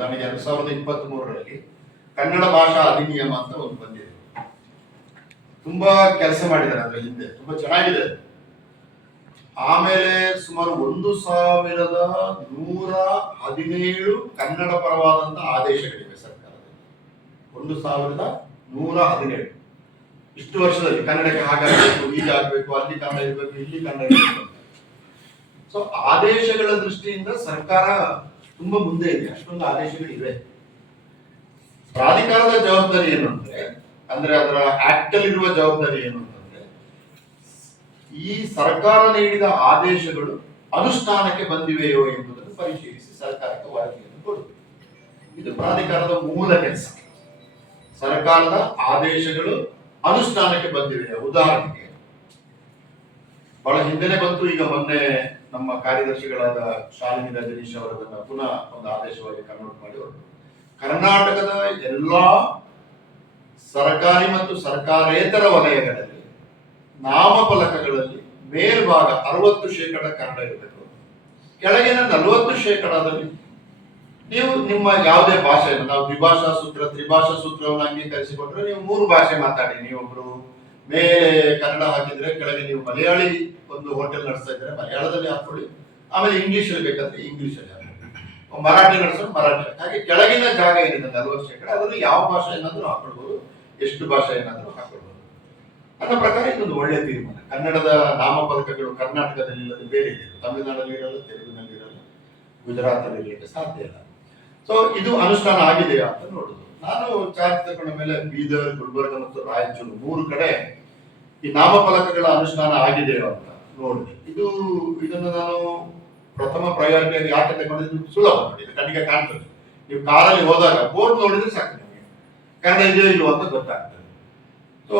ನನಗೆ 2023ರಲ್ಲಿ ಕನ್ನಡ ಭಾಷಾ ಅಧಿನಿಯಮ ಅಂತ ಒಂದು ಬಂದಿದೆ. ತುಂಬಾ ಕೆಲಸ ಮಾಡಿದ್ದಾರೆ ಅದ್ರ ಹಿಂದೆ, ತುಂಬಾ ಚೆನ್ನಾಗಿದೆ. ಆಮೇಲೆ ಸುಮಾರು 1117 ಕನ್ನಡ ಪರವಾದಂತಹ ಆದೇಶಗಳಿವೆ ಸರ್ಕಾರದಲ್ಲಿ. 1117 ಇಷ್ಟು ವರ್ಷದಲ್ಲಿ ಕನ್ನಡಕ್ಕೆ ಹಾಗಾಗಬೇಕು, ಹೀಗಾಗಬೇಕು, ಅಲ್ಲಿ ಕನ್ನಡ ಇರಬೇಕು, ಇಲ್ಲಿ ಕನ್ನಡ ಇರಬೇಕು. ಸೊ ಆದೇಶಗಳ ದೃಷ್ಟಿಯಿಂದ ಸರ್ಕಾರ ತುಂಬಾ ಮುಂದೆ ಇದೆ. ಅಷ್ಟೊಂದು ಆದೇಶಗಳಿವೆ. ಪ್ರಾಧಿಕಾರದ ಜವಾಬ್ದಾರಿ ಏನು ಅಂದ್ರೆ ಅದರ ಆಕ್ಟ್ ಅಲ್ಲಿ ಇರುವ ಜವಾಬ್ದಾರಿ ಏನು ಅಂತಂದ್ರೆ ಈ ಸರ್ಕಾರ ನೀಡಿದ ಆದೇಶಗಳು ಅನುಷ್ಠಾನಕ್ಕೆ ಬಂದಿವೆಯೋ ಎಂಬುದನ್ನು ಪರಿಶೀಲಿಸಿ ಸರ್ಕಾರಕ್ಕೆ ವರದಿಯನ್ನು ಕೊಡುವುದು. ಇದು ಪ್ರಾಧಿಕಾರದ ಮೂಲ ಕೆಲಸ. ಸರ್ಕಾರದ ಆದೇಶಗಳು ಅನುಷ್ಠಾನಕ್ಕೆ ಬಂದಿವೆ. ಉದಾಹರಣೆಗೆ ಬಹಳ ಹಿಂದೆನೆ ಬಂತು, ಈಗ ಮೊನ್ನೆ ನಮ್ಮ ಕಾರ್ಯದರ್ಶಿಗಳಾದ ಶಾಲಿನಿ ರಜನೀಶ್ ಅವರದನ್ನ ಪುನಃ ಒಂದು ಆದೇಶವಾಗಿ ಕನ್ವರ್ಟ್ ಮಾಡಿ ಹೊರಟು. ಕರ್ನಾಟಕದ ಎಲ್ಲಾ ಸರ್ಕಾರಿ ಮತ್ತು ಸರ್ಕಾರೇತರ ವಲಯಗಳಲ್ಲಿ ನಾಮಫಲಕಗಳಲ್ಲಿ ಮೇಲ್ಭಾಗ 60% ಕನ್ನಡ ಇರಬೇಕು. ಕೆಳಗಿನ 40%ದಲ್ಲಿ ನೀವು ನಿಮ್ಮ ಯಾವುದೇ ಭಾಷೆಯನ್ನು, ನಾವು ದ್ವಿಭಾಷಾ ಸೂತ್ರ ತ್ರಿಭಾಷಾ ಸೂತ್ರವನ್ನು ಅಂಗೀಕರಿಸಿಕೊಂಡ್ರೆ ನೀವು 3 ಭಾಷೆ ಮಾತಾಡಿ. ನೀವೊಬ್ರು ಮೇಲೆ ಕನ್ನಡ ಹಾಕಿದ್ರೆ ಕೆಳಗೆ ನೀವು ಮಲಯಾಳಿ ಒಂದು ಹೋಟೆಲ್ ನಡೆಸ್ತಾ ಇದ್ರೆ ಮಲಯಾಳದಲ್ಲಿ ಹಾಕೊಳ್ಳಿ, ಆಮೇಲೆ ಇಂಗ್ಲಿಷ್ ಅಲ್ಲಿ ಬೇಕಾದ್ರೆ ಇಂಗ್ಲಿಷ್ ಅಲ್ಲಿ ಹಾಕೊಳ್ಳಿ, ಮರಾಠಿ ನಡೆಸೋದು ಮರಾಠಿ. ಹಾಗೆ ಕೆಳಗಿನ ಜಾಗ ಏನಿದೆ 40%, ಅದರಲ್ಲಿ ಯಾವ ಭಾಷೆ ಏನಾದ್ರೂ ಹಾಕೊಳ್ಬಹುದು, ಎಷ್ಟು ಭಾಷೆ ಏನಾದ್ರೂ ಹಾಕೊಳ್ಬಹುದು. ನನ್ನ ಪ್ರಕಾರ ಇದೊಂದು ಒಳ್ಳೆ ತೀರ್ಮಾನ. ಕನ್ನಡದ ನಾಮಫಲಕಗಳು ಕರ್ನಾಟಕದಲ್ಲಿ ಇಲ್ಲದೆ ಬೇರೆ ಇದೆ, ತಮಿಳುನಾಡಲ್ಲಿ ಇರಲ್ಲ, ತೆಲುಗಿನಲ್ಲಿ ಇರಲ್ಲ, ಗುಜರಾತ್ ಅಲ್ಲಿ ಇರಲಿಕ್ಕೆ ಸಾಧ್ಯ ಇಲ್ಲ. ಸೊ ಇದು ಅನುಷ್ಠಾನ ಆಗಿದೆಯಾ ಅಂತ ನೋಡುದು. ನಾನು ಚಾರ್ಜ್ ತಗೊಂಡ ಮೇಲೆ ಬೀದರ್, ಗುಲ್ಬರ್ಗ ಮತ್ತು ರಾಯಚೂರು 3 ಕಡೆ ಈ ನಾಮಫಲಕಗಳ ಅನುಷ್ಠಾನ ಆಗಿದೆಯೋ ಅಂತ ನೋಡಿದೆ. ಇದನ್ನು ನಾನು ಪ್ರಥಮ ಪ್ರಯಾರಿಟಿಯಾಗಿ ಯಾಕೆ ತಗೊಂಡಿದ್ದು, ಸುಲಭ ನೋಡಿ, ಇದು ಕಣ್ಣಿಗೆ ಕಾಣ್ತದೆ. ನೀವು ಕಾರಲ್ಲಿ ಹೋದಾಗ ಬೋರ್ಡ್ ನೋಡಿದ್ರೆ ಸಾಕು ನಿಮಗೆ ಕನ್ನಡ ಇದೆಯೋ ಇಲ್ವೋ ಅಂತ ಗೊತ್ತಾಗ್ತದೆ. ಸೊ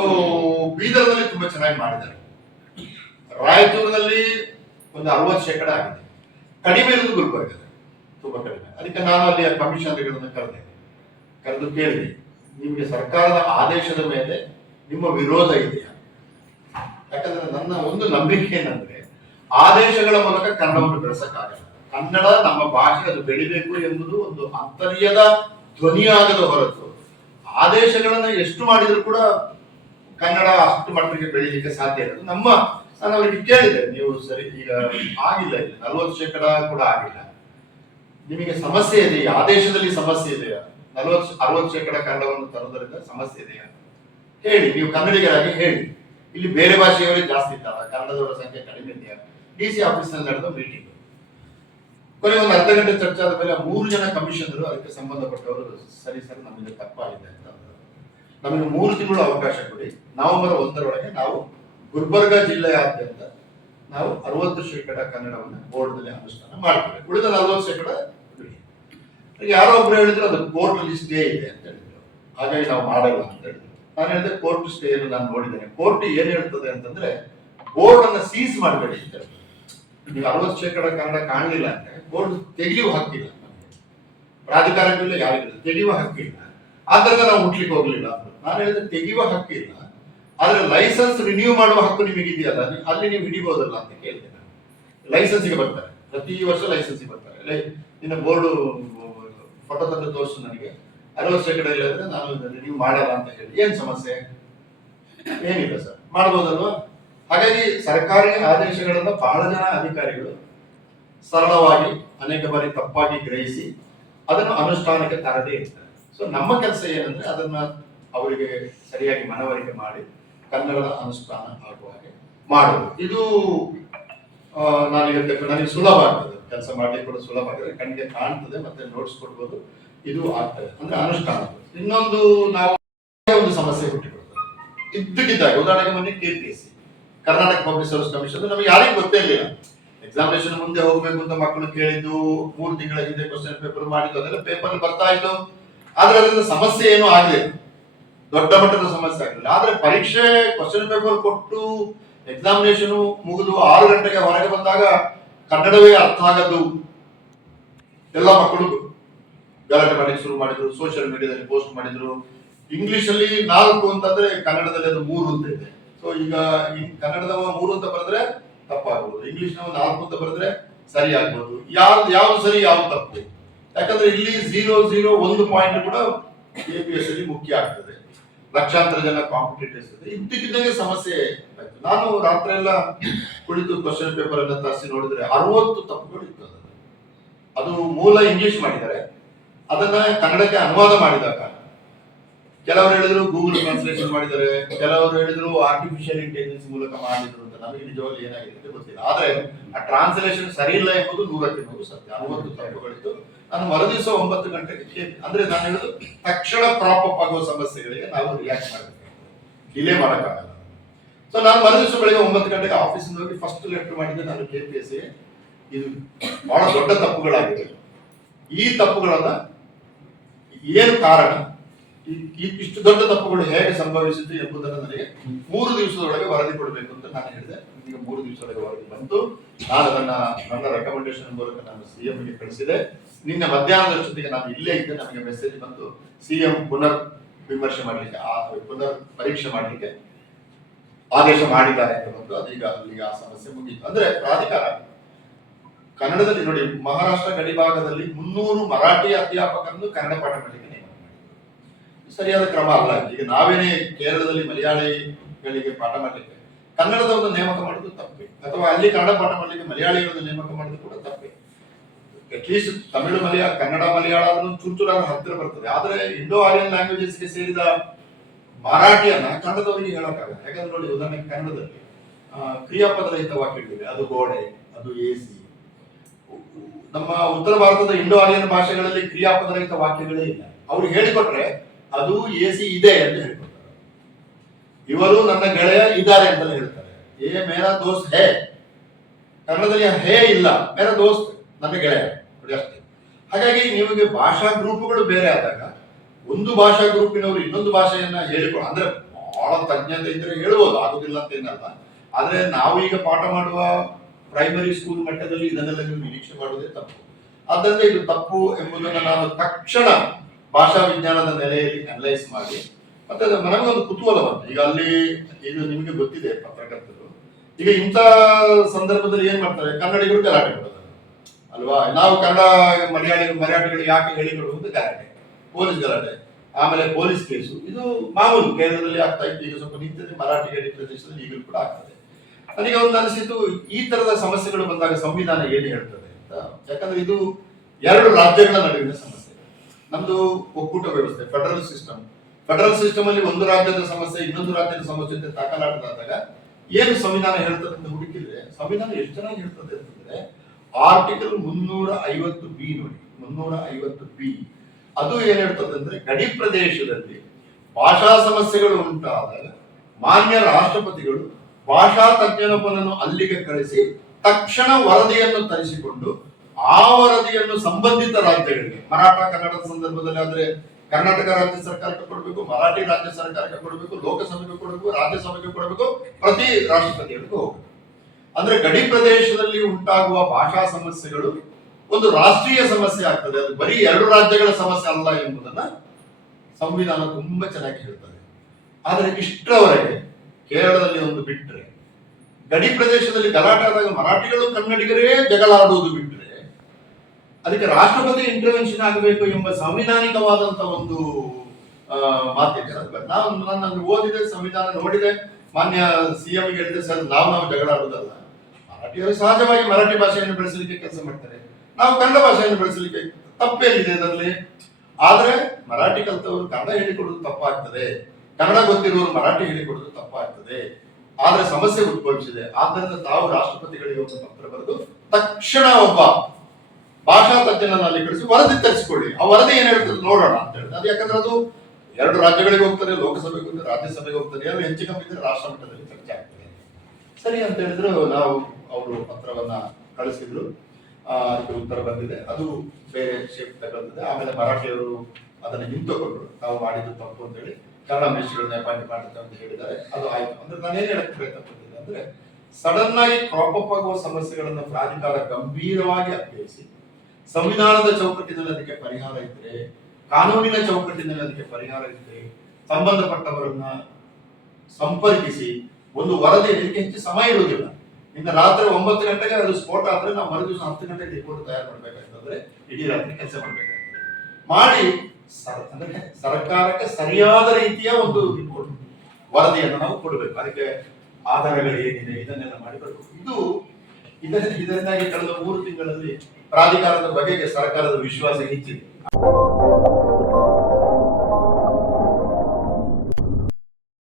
ಬೀದರ್ನಲ್ಲಿ ತುಂಬಾ ಚೆನ್ನಾಗಿ ಮಾಡಿದ್ದಾರೆ. ರಾಯಚೂರಿನಲ್ಲಿ ಒಂದು 60% ಆಗಿದೆ. ಕಡಿಮೆ ಇರುವುದು ಗುಲ್ಬರ್ಗದಲ್ಲಿ, ತುಂಬಾ ಕಡಿಮೆ. ಅದಕ್ಕೆ ನಾನು ಅಲ್ಲಿ ಕಮಿಷನರ್ಗಳನ್ನು ಕರೆದು ಕೇಳಿದೆ, ನಿಮಗೆ ಸರ್ಕಾರದ ಆದೇಶದ ಮೇಲೆ ನಿಮ್ಮ ವಿರೋಧ ಇದೆಯಾ? ಯಾಕಂದ್ರೆ ನನ್ನ ಒಂದು ನಂಬಿಕೆ ಏನಂದ್ರೆ ಆದೇಶಗಳ ಮೂಲಕ ಕನ್ನಡವನ್ನು ಬೆಳೆಸಕ್ಕಾಗಲ್ಲ. ಕನ್ನಡ ನಮ್ಮ ಭಾಷೆ, ಅದು ಬೆಳಿಬೇಕು ಎಂಬುದು ಒಂದು ಅಂತರ್ಯದ ಧ್ವನಿಯಾಗದ ಹೊರತು ಆದೇಶಗಳನ್ನ ಎಷ್ಟು ಮಾಡಿದ್ರು ಕೂಡ ಕನ್ನಡ ಅಷ್ಟು ಮಟ್ಟಿಗೆ ಬೆಳೀಲಿಕ್ಕೆ ಸಾಧ್ಯ ಇಲ್ಲ. ನಾನು ಅವರಿಗೆ ಕೇಳಿದೆ, ನೀವು ಸರಿ ಈಗ ಆಗಿಲ್ಲ, ಇಲ್ಲ 40% ಕೂಡ ಆಗಿಲ್ಲ, ನಿಮಗೆ ಸಮಸ್ಯೆ ಇದೆಯಾ? ಆದೇಶದಲ್ಲಿ ಸಮಸ್ಯೆ ಇದೆಯಾ? 40-60% ಕನ್ನಡವನ್ನು ತರುವುದರಿಂದ ಸಮಸ್ಯೆ ಇದೆಯಾ ಹೇಳಿ, ನೀವು ಕನ್ನಡಿಗರಾಗಿ ಹೇಳಿ. ಇಲ್ಲಿ ಬೇರೆ ಭಾಷೆಯವರೇ ಜಾಸ್ತಿ ಇದ್ದಾರೆ, ಕನ್ನಡದವರ ಸಂಖ್ಯೆ ಕಡಿಮೆ ಇದೆಯಾ? DC ಆಫೀಸ್ ನಲ್ಲಿ ನಡೆದ ಮೀಟಿಂಗ್ ಕೊನೆಗೆ ಒಂದು ಅರ್ಧ ಗಂಟೆ ಚರ್ಚೆ ಆದ ಮೇಲೆ 3 ಜನ ಕಮಿಷನರು ಅದಕ್ಕೆ ಸಂಬಂಧಪಟ್ಟವರು, ಸರಿ ಸರ್ ನಮಗೆ ತಪ್ಪಾಗಿದೆ ಅಂತ ನಮಗೆ 3 ತಿಂಗಳು ಅವಕಾಶ ಕೊಡಿ, ನವೆಂಬರ್ 1ರೊಳಗೆ ನಾವು ಗುಲ್ಬರ್ಗ ಜಿಲ್ಲೆಯಾದ್ಯಂತ ನಾವು 60% ಕನ್ನಡವನ್ನು ಬೋರ್ಡ್ನಲ್ಲಿ ಅನುಷ್ಠಾನ ಮಾಡ್ತೇವೆ, ಉಳಿದ 40% ಬಿಡಿ. ಯಾರೋ ಒಬ್ರು ಹೇಳಿದ್ರು ಅದು ಕೋರ್ಟ್ ಅಲ್ಲಿ ಸ್ಟೇ ಇದೆ ಅಂತ ಹೇಳಿದ್ರು, ಹಾಗಾಗಿ ನಾವು ಮಾಡಲ್ಲ ಅಂತ ಹೇಳಿದ್ರು. ನಾನು ಹೇಳಿದೆ ಕೋರ್ಟ್ ಸ್ಟೇ ಅನ್ನು ನಾನು ನೋಡಿದ್ದೇನೆ. ಕೋರ್ಟ್ ಏನ್ ಹೇಳ್ತದೆ ಅಂತಂದ್ರೆ ಬೋರ್ಡ್ ಅನ್ನ ಸೀಸ್ ಮಾಡಬೇಡಿ ಅಂತ ಹೇಳ್ತದೆ. ನೀವು 60% ಕನ್ನಡ ಕಾಣಲಿಲ್ಲ ಅಂದ್ರೆ ಬೋರ್ಡ್ ತೆಗೆಯುವ ಹಕ್ಕಿಲ್ಲ, ಪ್ರಾಧಿಕಾರಕ್ಕಿಲ್ಲ, ಯಾರಿಗಿಲ್ಲ, ತೆಗೆಯುವ ಹಕ್ಕಿಲ್ಲ. ಆದ್ರಿಂದ ನಾವು ಮುಟ್ಲಿಕ್ಕೆ ಹೋಗ್ಲಿಲ್ಲ. ನಾನು ಹೇಳಿದ್ರೆ ತೆಗೆಯುವ ಹಕ್ಕಿಲ್ಲ, ಆದ್ರೆ ಲೈಸೆನ್ಸ್ ರಿನ್ಯೂ ಮಾಡುವ ಹಕ್ಕು ನಿಮಗಿದೆಯಲ್ಲ, ಅಲ್ಲಿ ನೀವು ಹಿಡಿಬಹುದಲ್ಲ ಅಂತ ಕೇಳ್ತೇನೆ. ಲೈಸೆನ್ಸ್ಗೆ ಬರ್ತಾರೆ, ಪ್ರತಿ ವರ್ಷ ಲೈಸೆನ್ಸ್ಗೆ ಬರ್ತಾರೆ. ಇನ್ನು ಬೋರ್ಡ್ ಫೋಟೋ ತಂದು ತೋರಿಸು ನನಗೆ 60% ಇಲ್ಲದ್ರೆ ನಾನು ರಿನ್ಯೂ ಮಾಡಲ್ಲ ಅಂತ ಹೇಳಿ. ಏನ್ ಸಮಸ್ಯೆ? ಏನಿಲ್ಲ ಸರ್, ಮಾಡ್ಬೋದಲ್ವಾ? ಹಾಗಾಗಿ ಸರ್ಕಾರಿ ಆದೇಶಗಳನ್ನ ಬಹಳ ಜನ ಅಧಿಕಾರಿಗಳು ಸರಳವಾಗಿ ಅನೇಕ ಬಾರಿ ತಪ್ಪಾಗಿ ಗ್ರಹಿಸಿ ಅದನ್ನು ಅನುಷ್ಠಾನಕ್ಕೆ ತರದೇ ಇರ್ತಾರೆ. ಸೊ ನಮ್ಮ ಕೆಲಸ ಏನಂದ್ರೆ ಅದನ್ನ ಅವರಿಗೆ ಸರಿಯಾಗಿ ಮನವರಿಕೆ ಮಾಡಿ ಕನ್ನಡದ ಅನುಷ್ಠಾನ ಆಗುವ ಹಾಗೆ ಮಾಡುವುದು. ಇದು ನನಗೆ ಸುಲಭ ಆಗ್ತದೆ, ಕೆಲಸ ಮಾಡ್ಲಿಕ್ಕೆ ಕೂಡ ಸುಲಭ ಆಗಿದೆ, ಕಣ್ಣಿಗೆ ಕಾಣ್ತದೆ, ಮತ್ತೆ ನೋಟ್ಸ್ ಕೊಡ್ಬೋದು, ಇದು ಆಗ್ತದೆ ಅಂದ್ರೆ ಅನುಷ್ಠಾನ. ಇನ್ನೊಂದು ನಾವು ಒಂದು ಸಮಸ್ಯೆ ಹುಟ್ಟಿಕೊಡ್ತದೆ ಇದ್ದಕ್ಕಿದ್ದಾಗ. ಉದಾಹರಣೆಗೆ ಮೊನ್ನೆ KPSC Karnataka public service commission ನಮಗೆ ಯಾರಿಗೂ ಗೊತ್ತೇ ಇರಲಿಲ್ಲ. ಎಕ್ಸಾಮಿನೇಷನ್ ಮುಂದೆ ಹೋಗ್ಬೇಕು ಅಂತ ಮಕ್ಕಳು ಕೇಳಿದ್ದು, 3 ತಿಂಗಳ ಹಿಂದೆ ಕ್ವಶನ್ ಪೇಪರ್ ಮಾಡಿದ್ದು, ಅದೆಲ್ಲ ಪೇಪರ್ ಬರ್ತಾ ಇತ್ತು. ಆದ್ರೆ ಅದರಿಂದ ಸಮಸ್ಯೆ ಏನೂ ಆಗಲಿಲ್ಲ, ದೊಡ್ಡ ಮಟ್ಟದ ಸಮಸ್ಯೆ ಆಗಲಿಲ್ಲ. ಆದ್ರೆ ಪರೀಕ್ಷೆ ಕ್ವಶನ್ ಪೇಪರ್ ಕೊಟ್ಟು ಎಕ್ಸಾಮಿನೇಷನ್ ಮುಗಿದು 6 ಗಂಟೆಗೆ ಹೊರಗೆ ಬಂದಾಗ ಕನ್ನಡವೇ ಅರ್ಥ ಆಗದ್ದು. ಎಲ್ಲ ಮಕ್ಕಳು ಗಲಾಟೆ ಮಾಡಿ ಶುರು ಮಾಡಿದ್ರು, ಸೋಷಿಯಲ್ ಮೀಡಿಯಾದಲ್ಲಿ ಪೋಸ್ಟ್ ಮಾಡಿದ್ರು. ಇಂಗ್ಲಿಷ್ ಅಲ್ಲಿ 4 ಅಂತಂದ್ರೆ ಕನ್ನಡದಲ್ಲಿ ಅದು 3 ಅಂತ ಇದೆ. ಸೊ ಈಗ ಕನ್ನಡದವ 3 ಅಂತ ಬರೆದ್ರೆ ತಪ್ಪಾಗ್ಬೋದು, ಇಂಗ್ಲಿಷ್ ನವ 4 ಅಂತ ಬರೆದ್ರೆ ಸರಿ ಆಗ್ಬೋದು. ಯಾವ್ದು ಸರಿ ಯಾವ್ದು ತಪ್ಪು? ಯಾಕಂದ್ರೆ ಇಲ್ಲಿ 0.01 ಪಾಯಿಂಟ್ ಕೂಡ KPS ಅಲ್ಲಿ ಮುಖ್ಯ ಆಗ್ತದೆ. ಲಕ್ಷಾಂತರ ಜನ ಕಾಂಪಿಟೇಟರ್ಸ್ ಇದೆ. ಇದ್ದಕ್ಕಿದ್ದಂಗೆ ಸಮಸ್ಯೆ ಆಯ್ತು. ನಾನು ರಾತ್ರಿ ಎಲ್ಲ ಕುಳಿತು ಕ್ವಶನ್ ಪೇಪರ್ ಅನ್ನ ತರಿಸಿ ನೋಡಿದ್ರೆ 60 ತಪ್ಪುಗಳು ಇತ್ತು. ಅದು ಮೂಲ ಇಂಗ್ಲಿಷ್ ಮಾಡಿದ್ದಾರೆ, ಅದನ್ನ ಕನ್ನಡಕ್ಕೆ ಅನುವಾದ ಮಾಡಿದಾಗ ಕೆಲವರು ಹೇಳಿದ್ರು ಗೂಗಲ್ ಟ್ರಾನ್ಸ್ಲೇಷನ್ ಮಾಡಿದ್ದಾರೆ, ಕೆಲವರು ಹೇಳಿದ್ರು ಆರ್ಟಿಫಿಷಿಯಲ್ ಇಂಟೆಲಿಜೆನ್ಸ್ ಮೂಲಕ ಮಾಡಿದ್ರು ಅಂತ. ನಮಗೆ ನಿಜವಾಗಿ ಏನಾಗಿದೆ ಅಂತ ಗೊತ್ತಿಲ್ಲ. ಆದ್ರೆ ಆ ಟ್ರಾನ್ಸ್ಲೇಷನ್ ಸರಿ ಇಲ್ಲ ಎಂಬುದು 100% ಸತ್ಯ. 60 ತಪ್ಪುಗಳಿತ್ತು. ನಾನು ಮರುದಿವಸ 9 ಗಂಟೆಗೆ, ಅಂದ್ರೆ ನಾನು ಹೇಳುದು ತಕ್ಷಣ ಕ್ರಾಪ್ ಅಪ್ ಆಗುವ ಸಮಸ್ಯೆಗಳಿಗೆ ನಾವು ರಿಯಾಕ್ಟ್ ಮಾಡಬೇಕು, ಡಿಲೇ ಮಾಡಕ್ಕಾಗಲ್ಲ. ಸೊ ನಾನು ಮರುದಿವಸ ಬೆಳಗ್ಗೆ 9 ಗಂಟೆಗೆ ಆಫೀಸಿಂದ ಹೋಗಿ ಫಸ್ಟ್ ಲೆಟರ್ ಮಾಡಿದ್ದೆ ನಾನು KPS. ಇದು ಬಹಳ ದೊಡ್ಡ ತಪ್ಪುಗಳಾಗಿದೆ. ಈ ತಪ್ಪುಗಳನ್ನ ಏನು ಕಾರಣ, ಇಷ್ಟು ದೊಡ್ಡ ತಪ್ಪುಗಳು ಹೇಗೆ ಸಂಭವಿಸಿತು ಎಂಬುದನ್ನು ನನಗೆ 3 ದಿವಸದೊಳಗೆ ವರದಿ ಕೊಡಬೇಕು ಅಂತ ನಾನು ಹೇಳಿದೆ. ಈಗ 3 ದಿವಸದೊಳಗೆ ವರದಿ ಬಂತು. ನಾನು ಅದನ್ನ ನನ್ನ ರೆಕಮೆಂಡೇಶನ್ ಮೂಲಕ ನಾನು CM ಗೆ ಕಳಿಸಿದೆ. ನಿನ್ನೆ ಮಧ್ಯಾಹ್ನದಷ್ಟೊತ್ತಿಗೆ ನಾನು ಇಲ್ಲೇ ಇದ್ದೆ, ನಮಗೆ ಮೆಸೇಜ್ ಬಂತು CM ಪುನರ್ ವಿಮರ್ಶೆ ಮಾಡಲಿಕ್ಕೆ, ಪುನರ್ ಪರೀಕ್ಷೆ ಮಾಡಲಿಕ್ಕೆ ಆದೇಶ ಮಾಡಿದ್ದಾರೆ ಅಂತ ಬಂತು. ಅದೀಗ ಅಲ್ಲಿಗೆ ಆ ಸಮಸ್ಯೆ ಮುಗಿಯಿತು. ಅಂದ್ರೆ ಪ್ರಾಧಿಕಾರ ಕನ್ನಡದಲ್ಲಿ ನೋಡಿ, ಮಹಾರಾಷ್ಟ್ರ ಗಡಿ ಭಾಗದಲ್ಲಿ 300 ಮರಾಠಿ ಅಧ್ಯಾಪಕರನ್ನು ಕನ್ನಡ ಪಾಠ ಮಾಡಲಿಕ್ಕೆ ನೇಮಕ ಮಾಡಿದ್ರು. ಸರಿಯಾದ ಕ್ರಮ ಅಲ್ಲ. ಈಗ ನಾವೇನೇ ಕೇರಳದಲ್ಲಿ ಮಲಯಾಳಿಗಳಿಗೆ ಪಾಠ ಮಾಡಲಿಕ್ಕೆ ಕನ್ನಡದವರನ್ನು ನೇಮಕ ಮಾಡೋದು ತಪ್ಪೆ, ಅಥವಾ ಅಲ್ಲಿ ಕನ್ನಡ ಪಾಠ ಮಾಡಲಿಕ್ಕೆ ಮಲಯಾಳಿಗಳನ್ನು ನೇಮಕ ಮಾಡೋದು ಕೂಡ ತಪ್ಪೆ. ಅಟ್ಲೀಸ್ಟ್ ತಮಿಳು ಕನ್ನಡ ಮಲಯಾಳ ಚೂರ್ಚೂರಾಗ ಹತ್ತಿರ ಬರ್ತದೆ. ಆದ್ರೆ ಇಂಡೋ ಆರಿಯನ್ ಲ್ಯಾಂಗ್ವೇಜಸ್ಗೆ ಸೇರಿದ ಮರಾಠಿಯನ್ನ ಕನ್ನಡದವರಿಗೆ ಹೇಳಕ್ಕಾಗಲ್ಲ. ಯಾಕಂದ್ರೆ ನೋಡಿ, ಉದಾಹರಣೆಗೆ ಕನ್ನಡದಲ್ಲಿ ಕ್ರಿಯಾಪದ ರಹಿತ ವಾಕ್ಯಗಳಿವೆ, ಅದು ಗೋಡೆ, ಅದು AC. ನಮ್ಮ ಉತ್ತರ ಭಾರತದ ಇಂಡೋ ಆರಿಯನ್ ಭಾಷೆಗಳಲ್ಲಿ ಕ್ರಿಯಾಪದ ರಹಿತ ವಾಕ್ಯಗಳೇ ಇಲ್ಲ. ಅವ್ರಿಗೆ ಹೇಳಿಕೊಟ್ರೆ ಅದು AC ಇದೆ ಅಂತ ಹೇಳ್ಕೊಡ್ತಾರೆ. ಇವರು ನನ್ನ ಗೆಳೆಯ ಇದ್ದಾರೆ ಅಂತ ಹೇಳ್ತಾರೆ. ಏ ಮೇರಾ ದೋಸ್ತ್ ಹೇ, ಕನ್ನಡದಲ್ಲಿ ಹೇ ಇಲ್ಲ, ಮೇರಾ ದೋಸ್ತ್ ನನ್ನ ಗೆಳೆಯ ನೋಡಿ ಅಷ್ಟೇ. ಹಾಗಾಗಿ ನಿಮಗೆ ಭಾಷಾ ಗ್ರೂಪ್ಗಳು ಬೇರೆ ಆದಾಗ ಒಂದು ಭಾಷಾ ಗ್ರೂಪಿನವರು ಇನ್ನೊಂದು ಭಾಷೆಯನ್ನ ಹೇಳಿಕೊಳ್ಳ, ಅಂದ್ರೆ ಬಹಳ ತಜ್ಞತೆ ಇದ್ರೆ ಹೇಳ್ಬೋದು, ಆಗುದಿಲ್ಲ ಅಂತ ಏನಲ್ಲ. ಆದ್ರೆ ನಾವು ಈಗ ಪಾಠ ಮಾಡುವ ಪ್ರೈಮರಿ ಸ್ಕೂಲ್ ಮಟ್ಟದಲ್ಲಿ ಇದನ್ನೆಲ್ಲ ನೀವು ನಿರೀಕ್ಷೆ ಮಾಡುವುದೇ ತಪ್ಪು. ಆದ್ದರಿಂದ ಇದು ತಪ್ಪು ಎಂಬುದನ್ನು ನಾನು ತಕ್ಷಣ ಭಾಷಾ ವಿಜ್ಞಾನದ ನೆಲೆಯಲ್ಲಿ ಅನಲೈಸ್ ಮಾಡಿ, ಮತ್ತೆ ನನಗೊಂದು ಕುತೂಹಲ ಬಂತು. ಈಗ ಅಲ್ಲಿ ಇದು ನಿಮಗೆ ಗೊತ್ತಿದೆ, ಪತ್ರಕರ್ತರು ಈಗ ಇಂಥ ಸಂದರ್ಭದಲ್ಲಿ ಏನ್ ಮಾಡ್ತಾರೆ, ಕನ್ನಡಿಗರು ಗಲಾಟೆ ಮಾಡೋದು ಅಲ್ವಾ. ನಾವು ಕನ್ನಡ ಮರಾಠಿಗಳು ಯಾಕೆ ಹೇಳಿಕೊಡುವುದು ಗಲಾಟೆ, ಪೊಲೀಸ್ ಗಲಾಟೆ, ಆಮೇಲೆ ಪೊಲೀಸ್ ಕೇಸು. ಇದು ಮಾಮೂಲು ಕೇರಳದಲ್ಲಿ ಆಗ್ತಾ ಇತ್ತು, ಈಗ ಸ್ವಲ್ಪ ನಿಂತಿದೆ. ಮರಾಠಿ ಗಡಿ ಪ್ರದೇಶದಲ್ಲಿ ಈಗಲೂ ಕೂಡ ಆಗ್ತದೆ. ನನಗೆ ಒಂದು ಅನಿಸಿತು, ಈ ತರದ ಸಮಸ್ಯೆಗಳು ಬಂದಾಗ ಸಂವಿಧಾನ ಏನು ಹೇಳ್ತದೆ ಅಂತ. ಯಾಕಂದ್ರೆ ಇದು 2 ರಾಜ್ಯಗಳ ನಡುವಿನ ಸಮಸ್ಯೆ. ನಮ್ದು ಒಕ್ಕೂಟ ವ್ಯವಸ್ಥೆ, ಫೆಡರಲ್ ಸಿಸ್ಟಮ್. ಫೆಡರಲ್ ಸಿಸ್ಟಮ್ ಅಲ್ಲಿ ಒಂದು ರಾಜ್ಯದ ಸಮಸ್ಯೆ ಇನ್ನೊಂದು ರಾಜ್ಯದ ಸಮಸ್ಯೆ ಅಂತ ತಾಕಲಾಟದಾದಾಗ ಏನು ಸಂವಿಧಾನ ಹೇಳ್ತದೆ ಅಂತ ಹುಡುಕಿದ್ರೆ, ಸಂವಿಧಾನ ಎಷ್ಟು ಚೆನ್ನಾಗಿ ಹೇಳ್ತದೆ ಅಂತಂದ್ರೆ, ಆರ್ಟಿಕಲ್ 350B ನೋಡಿ, 350B ಅದು ಏನ್ ಹೇಳ್ತದೆ ಅಂದ್ರೆ, ಗಡಿ ಪ್ರದೇಶದಲ್ಲಿ ಭಾಷಾ ಸಮಸ್ಯೆಗಳು ಉಂಟಾದಾಗ ಮಾನ್ಯ ರಾಷ್ಟ್ರಪತಿಗಳು ಭಾಷಾ ತಜ್ಞನೊಬ್ಬನನ್ನು ಅಲ್ಲಿಗೆ ಕಳಿಸಿ ತಕ್ಷಣ ವರದಿಯನ್ನು ತರಿಸಿಕೊಂಡು ಆ ವರದಿಯನ್ನು ಸಂಬಂಧಿತ ರಾಜ್ಯಗಳಿಗೆ, ಮರಾಠ ಕನ್ನಡದ ಸಂದರ್ಭದಲ್ಲಿ ಆದ್ರೆ ಕರ್ನಾಟಕ ರಾಜ್ಯ ಸರ್ಕಾರಕ್ಕೆ ಕೊಡಬೇಕು, ಮರಾಠಿ ರಾಜ್ಯ ಸರ್ಕಾರಕ್ಕೆ ಕೊಡಬೇಕು, ಲೋಕಸಭೆಗೆ ಕೊಡಬೇಕು, ರಾಜ್ಯಸಭೆಗೆ ಕೊಡಬೇಕು, ಪ್ರತಿ ರಾಷ್ಟ್ರಪತಿಗಳಿಗೂ ಹೋಗಬೇಕು. ಅಂದ್ರೆ ಗಡಿ ಪ್ರದೇಶದಲ್ಲಿ ಉಂಟಾಗುವ ಭಾಷಾ ಸಮಸ್ಯೆಗಳು ಒಂದು ರಾಷ್ಟ್ರೀಯ ಸಮಸ್ಯೆ ಆಗ್ತದೆ. ಅದು ಬರೀ 2 ರಾಜ್ಯಗಳ ಸಮಸ್ಯೆ ಅಲ್ಲ ಎಂಬುದನ್ನ ಸಂವಿಧಾನ ತುಂಬಾ ಚೆನ್ನಾಗಿ ಹೇಳ್ತದೆ. ಆದ್ರೆ ಇಷ್ಟರವರೆಗೆ ಕೇರಳದಲ್ಲಿ ಒಂದು ಬಿಟ್ರೆ, ಗಡಿ ಪ್ರದೇಶದಲ್ಲಿ ಗಲಾಟೆ ಆದಾಗ ಮರಾಠಿಗಳು ಕನ್ನಡಿಗರೇ ಜಗಳಾಡುವುದು ಬಿಟ್ರೆ, ಅದಕ್ಕೆ ರಾಷ್ಟ್ರಪತಿ ಇಂಟರ್ವೆನ್ಷನ್ ಆಗಬೇಕು ಎಂಬ ಸಂವಿಧಾನಿಕವಾದಂತ ಒಂದು ಮಾತಿದೆ. ನಾನು ಓದಿದೆ, ಸಂವಿಧಾನ ನೋಡಿದೆ, ಮಾನ್ಯ CM ಹೇಳಿದೆ, ಸರ್ ನಾವು ಜಗಳಾಡುವುದಲ್ಲ, ಮರಾಠಿಯವರು ಸಹಜವಾಗಿ ಮರಾಠಿ ಭಾಷೆಯನ್ನು ಬೆಳೆಸಲಿಕ್ಕೆ ಕೆಲಸ ಮಾಡ್ತಾರೆ, ನಾವು ಕನ್ನಡ ಭಾಷೆಯನ್ನು ಬೆಳೆಸಲಿಕ್ಕೆ ತಪ್ಪೇನಿದೆ ಅದರಲ್ಲಿ. ಆದ್ರೆ ಮರಾಠಿ ಕಲಿತವರು ಕನ್ನಡ ಹೇಳಿಕೊಡುವುದು ತಪ್ಪಾಗ್ತದೆ, ಕನ್ನಡ ಗೊತ್ತಿರುವವರು ಮರಾಠಿ ಹೇಳಿಕೊಡುವುದು ತಪ್ಪಾಗ್ತದೆ. ಆದ್ರೆ ಸಮಸ್ಯೆ ಉದ್ಭವಿಸಿದೆ. ಆದ್ದರಿಂದ ತಾವು ರಾಷ್ಟ್ರಪತಿಗಳಿಗೆ ಒಂದು ಪತ್ರ ಬರೆದು ತಕ್ಷಣ ಒಬ್ಬ ಭಾಷಾ ತಜ್ಞನನ್ನು ಅಲ್ಲಿ ಕಳಿಸಿ ವರದಿ ತರಿಸಿಕೊಳ್ಳಿ, ಆ ವರದಿ ಏನ್ ಹೇಳ್ತದೆ ನೋಡೋಣ ಅಂತ ಹೇಳಿದ್ರೆ. ಅದು ಯಾಕಂದ್ರೆ ಅದು 2 ರಾಜ್ಯಗಳಿಗೆ ಹೋಗ್ತಾರೆ, ಲೋಕಸಭೆಗೆ ಹೋಗ್ತಾರೆ, ರಾಜ್ಯಸಭೆಗೆ ಹೋಗ್ತಾರೆ, ಏನು ಹೆಚ್ಚು ಕಮ್ಮಿ ಇದ್ರೆ ರಾಷ್ಟ್ರ ಮಟ್ಟದಲ್ಲಿ ಚರ್ಚೆ ಆಗ್ತದೆ. ಸರಿ ಅಂತ ಹೇಳಿದ್ರು. ನಾವು ಅವರು ಪತ್ರವನ್ನ ಕಳಿಸಿದ್ರು, ಅದಕ್ಕೆ ಉತ್ತರ ಬಂದಿದೆ. ಅದು ಬೇರೆ ಶೇಪ್ ತಗೊಳ್ತದೆ. ಆಮೇಲೆ ಮರಾಠಿಯವರು ಅದನ್ನ ಹಿಂತಕೊಂಡ್ರು, ನಾವು ಮಾಡಿದ್ದು ತಪ್ಪು ಅಂತ ಹೇಳಿ ಕನ್ನಡ ಮಿನಿಸ್ಟ್ರಿಗಳನ್ನ ಅಪಾಯಿಂಟ್ ಮಾಡ್ತಾರೆ ಅಂತ ಹೇಳಿದ್ದಾರೆ. ಅದು ಆಯ್ತು. ಅಂದ್ರೆ ನಾನೇನು ಹೇಳಕ್ ಪ್ರಯತ್ನ ಪಡ್ತಿದ್ದೆ ಅಂದ್ರೆ, ಸಡನ್ ಆಗಿ ಕ್ರಾಪ್ ಅಪ್ ಆಗುವ ಸಮಸ್ಯೆಗಳನ್ನು ಪ್ರಾಧಿಕಾರ ಗಂಭೀರವಾಗಿ ಅಧ್ಯಯಿಸಿ ಸಂವಿಧಾನದ ಚೌಕಟ್ಟಿನಲ್ಲಿ ಅದಕ್ಕೆ ಪರಿಹಾರ ಇದ್ರೆ, ಕಾನೂನಿನ ಚೌಕಟ್ಟಿನಲ್ಲಿ ಅದಕ್ಕೆ ಪರಿಹಾರ ಇದ್ರೆ, ಸಂಬಂಧಪಟ್ಟವರನ್ನ ಸಂಪರ್ಕಿಸಿ ಒಂದು ವರದಿ ಇದಕ್ಕೆ ಹೆಚ್ಚು ಸಮಯ ಇರುವುದಿಲ್ಲ. ಇನ್ನು ರಾತ್ರಿ 9 ಗಂಟೆಗೆ ಅದು ಸ್ಫೋಟ ಆದ್ರೆ ನಾವು ಮರುದಿವಸ 10 ಗಂಟೆಗೆ ರಿಪೋರ್ಟ್ ತಯಾರು ಮಾಡ್ಬೇಕಾಗ್ತಂದ್ರೆ ಇಡೀ ರಾತ್ರಿ ಕೆಲಸ ಮಾಡ್ಬೇಕು. ಮಾಡಿ ಅಂದ್ರೆ ಸರ್ಕಾರಕ್ಕೆ ಸರಿಯಾದ ರೀತಿಯ ಒಂದು ವರದಿಯನ್ನು ನಾವು ಕೊಡಬೇಕು. ಅದಕ್ಕೆ ಆಧಾರಗಳು ಏನಿದೆ ಇದನ್ನೆಲ್ಲ ಮಾಡಬೇಕು. ಇದರಿಂದಾಗಿ ಕಳೆದ 3 ತಿಂಗಳಲ್ಲಿ ಪ್ರಾಧಿಕಾರದ ಬಗೆಗೆ ಸರ್ಕಾರದ ವಿಶ್ವಾಸ ಹೆಚ್ಚಿದೆ.